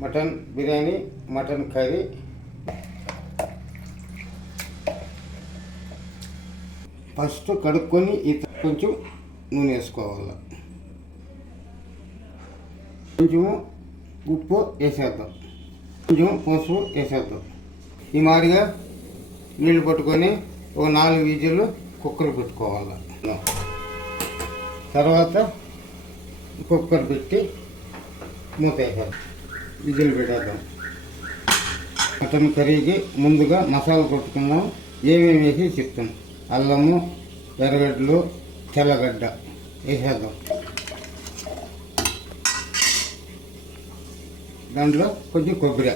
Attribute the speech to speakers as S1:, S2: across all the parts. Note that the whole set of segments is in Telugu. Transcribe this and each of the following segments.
S1: Mutton biryani mutton curry. First కడుక్కొని ఇత కొంచెం నూనె వేసుకోవాలి. కొంచెము ఉప్పు వేసేద్దాం. కొంచెం పసుపు వేసేద్దాం. ఈ మాదిరిగా నీళ్ళు పట్టుకొని ఒక నాలుగు విజులు కుక్కర్ పెట్టుకోవాలి. తర్వాత కుక్కర్ పెట్టి మూత వేసేద్దాం. విజులు పెట్టేద్దాం. మటన్ కర్రీకి ముందుగా మసాలా కొట్టుకుందాం. ఏమేమి వేసి చెప్తాం. అల్లము ఎర్రగడ్డలు తెల్లగడ్డ వేసేద్దాం. దాంట్లో కొంచెం కొబ్బరి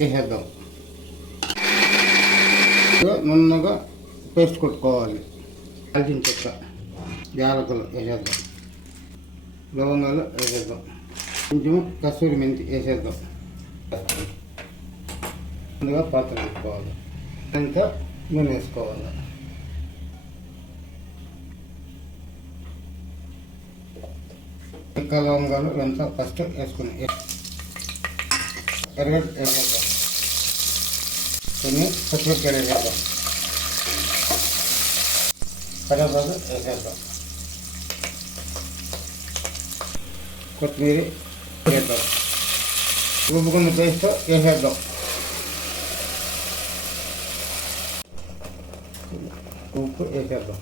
S1: వేసేద్దాం. నున్నగా పేస్ట్ కొట్టుకోవాలి. కాల్చిన చెక్క యాలకులు వేసేద్దాం. లవంగాలు వేసేద్దాం. కొంచెం కస్తూరి మెంతి వేసేద్దాం. ముందుగా పాత్ర పెట్టుకోవాలి. ఇంకా నూనె వేసుకోవాలి. చెక్క లవంగాలు ఎంత ఫస్ట్ వేసుకుని ఎర్రగడ్డ వేసేద్దాం. కొన్ని పచ్చిమిరపకాయలు వేసేద్దాం. కరేపాకు వేసేద్దాం. కొత్తిమీర వేద్దాం రుబ్బుకున్న పేస్ట్ వేసేద్దాం ఉప్పు వేసేద్దాం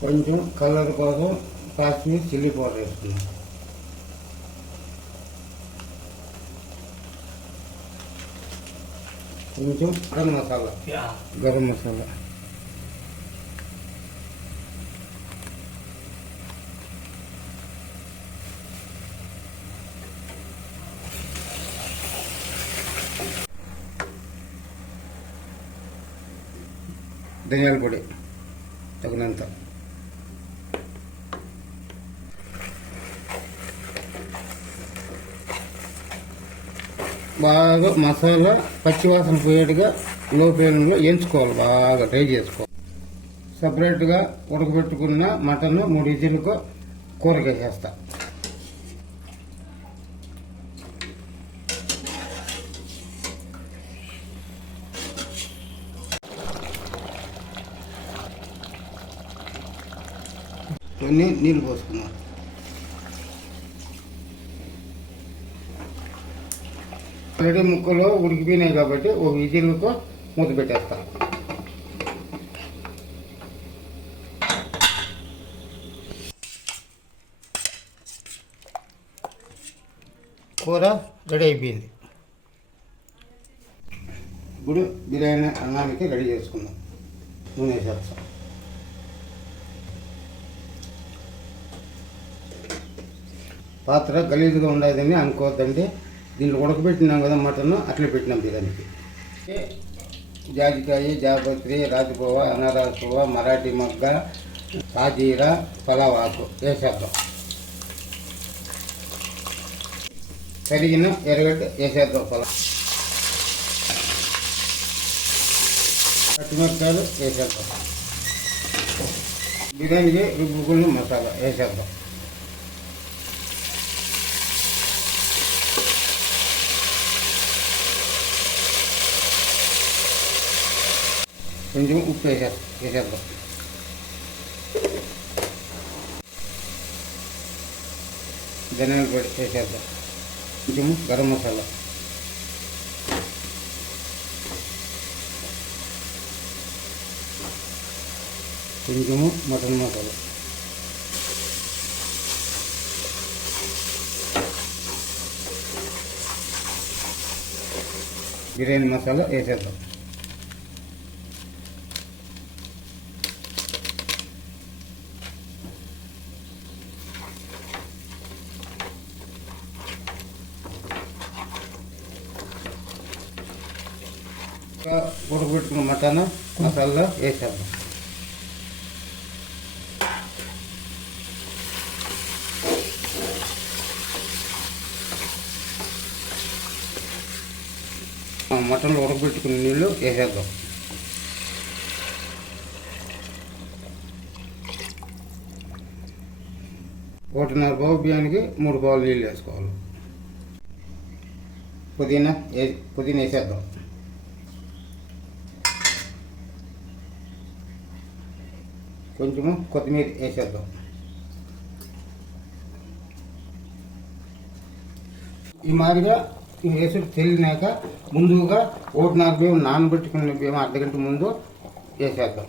S1: కొంచెం కలర్ కోసం కాశ్మీర్ చిల్లీ పౌడర్ వేసుకున్నాం కొంచెం గరం మసాలా గరం మసాలా ధనియాల పొడి తగినంత. బాగా మసాలా పచ్చివాసన పోయేట్టుగా లో ఫ్లేమ్లో ఎంచుకోవాలి బాగా ట్రై చేసుకోవాలి. సపరేట్గా ఉడకబెట్టుకున్న మటన్ మూడు ఇజీలకు కూరకేసేస్తా కొన్ని నీళ్ళు పోసుకున్నాం ఆల్రెడీ ముక్కలు ఉడికిపోయినాయి కాబట్టి ఒక విజిల్కు మూత పెట్టేస్తాను కూర రెడీ అయిపోయింది. ఇప్పుడు బిర్యానీ అన్నానికి రెడీ చేసుకుందాం. నూనె చేస్తాం పాత్ర గలీజుగా ఉండదని అనుకోవద్దండి. దీంట్లో ఉడకబెట్టినాం కదా మటన్ అట్లా పెట్టినాం బిర్యానీకి. జాజికాయ జాపత్రి రాజపువ్వ అనారాజ పువ్వ మరాఠీ మగ్గ కాజీర పలావ్ ఆకు. వేసేద్దాం కరిగిన ఎర్రగడ్డ వేసేద్దాం పొలం పచ్చిమిరపకాయలు వేసేద్దాం. బిర్యానీకి రుబ్బుకున్న మసాలా వేసేద్దాం. కొంచెం ఉప్పు వేసే వేసేద్దాం ధనియాల పొడి వేసేద్దాం కొంచెం గరం మసాలా కొంచెము మటన్ మసాలా బిర్యానీ మసాలా వేసేద్దాం ఉడకబెట్టుకున్న మటన్ మసాలా వేసేద్దాం. ఆ మటన్లో ఉడకబెట్టుకున్న నీళ్ళు వేసేద్దాం. ఒకటిన్నర పావు బియ్యానికి మూడు పావులు నీళ్ళు వేసుకోవాలి. పుదీనా వే- పుదీనా వేసేద్దాం. కొంచెము కొత్తిమీర వేసేద్దాం. ఈ మాదిరిగా ఈ వేసుడు తెలియనాక ముందుగా ఒకటి నాలుగు బియ్యం నానబెట్టుకున్న బియ్యం అర్ధగంట ముందు వేసేద్దాం.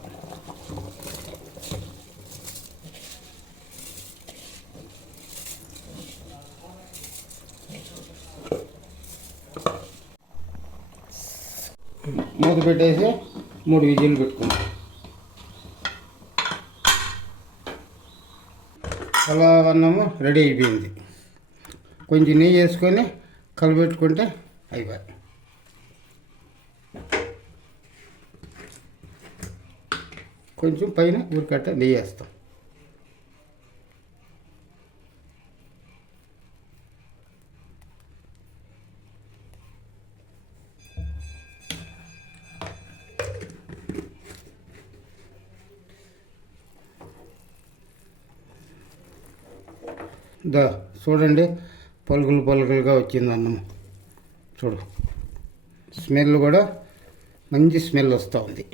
S1: మూత పెట్టేసి మూడు విజిల్లు పెట్టుకుందాం. పలావ్ అన్నము రెడీ అయిపోయింది. కొంచెం నెయ్యి వేసుకొని కలబెట్టుకుంటే అయిపోయి కొంచెం పైన ఊరికట్ట నెయ్యి వేస్తాం. దా చూడండి. పలుకులు పలుకులుగా వచ్చింది అన్నం. చూడు. స్మెల్ కూడా మంచి స్మెల్ వస్తూ ఉంది.